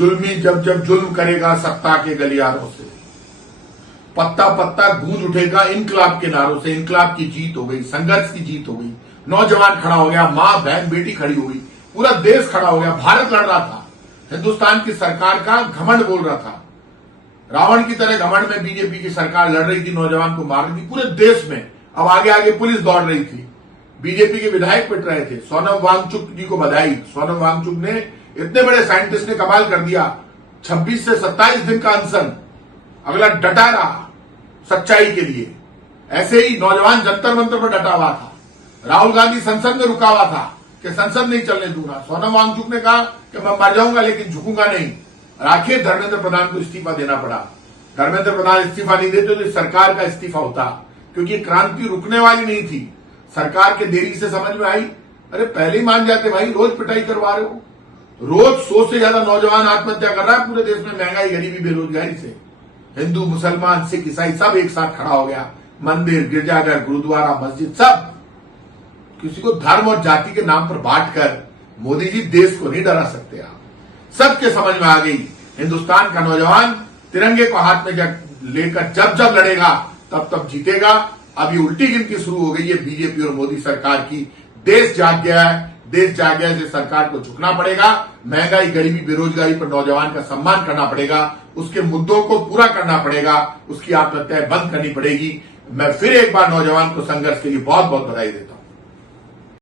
जुल्मी जब जब जुल्म करेगा सत्ता के गलियारों से, पत्ता पत्ता गूंज उठेगा इनकलाब के नारों से। इनकलाब की जीत हो गई, संघर्ष की जीत हो गई, नौजवान खड़ा हो गया, मां बहन बेटी खड़ी हो गई, पूरा देश खड़ा हो गया। भारत लड़ रहा था, हिंदुस्तान की सरकार का घमंड बोल रहा था, रावण की तरह घमंड में बीजेपी की सरकार लड़ रही थी, नौजवान को मार रही थी पूरे देश में। अब आगे आगे पुलिस दौड़ रही थी, बीजेपी के विधायक पिट रहे थे। सोनम वांगचुक जी को बधाई, सोनम वांगचुक ने, इतने बड़े साइंटिस्ट ने कमाल कर दिया। 26 से 27 दिन का अनशन, अगला डटा रहा सच्चाई के लिए। ऐसे ही नौजवान जंतर मंतर पर डटा हुआ था। राहुल गांधी संसद में रुका हुआ था कि संसद नहीं चलने दूंगा। सोनम वांगचुक ने कहा कि मैं मर जाऊंगा लेकिन झुकूंगा नहीं। आखिर धर्मेंद्र प्रधान को इस्तीफा देना पड़ा। धर्मेंद्र प्रधान इस्तीफा नहीं देते तो सरकार का इस्तीफा होता, क्योंकि क्रांति रुकने वाली नहीं थी। सरकार के देरी से समझ में आई, अरे पहले ही मान जाते भाई, रोज पिटाई करवा रहे हो। रोज 100 से ज्यादा नौजवान आत्महत्या कर रहा है पूरे देश में, महंगाई, गरीबी, बेरोजगारी से। हिंदू, मुसलमान, सिख, ईसाई सब एक साथ खड़ा हो गया। मंदिर, गिरजाघर, गुरुद्वारा, मस्जिद सब किसी को धर्म और जाति के नाम पर बांटकर मोदी जी देश को नहीं डरा सकते आप। सबके समझ में आ गई, हिंदुस्तान का नौजवान तिरंगे को हाथ में लेकर जब जब लड़ेगा तब तब जीतेगा। अभी उल्टी गिनती शुरू हो गई है बीजेपी और मोदी सरकार की। देश जाग गया है, देश जाग गया है, सरकार को झुकना पड़ेगा। महंगाई, गरीबी, बेरोजगारी पर नौजवान का सम्मान करना पड़ेगा, उसके मुद्दों को पूरा करना पड़ेगा, उसकी आत्महत्याएं बंद करनी पड़ेगी। मैं फिर एक बार नौजवान को संघर्ष के लिए बहुत बहुत बधाई देता हूं।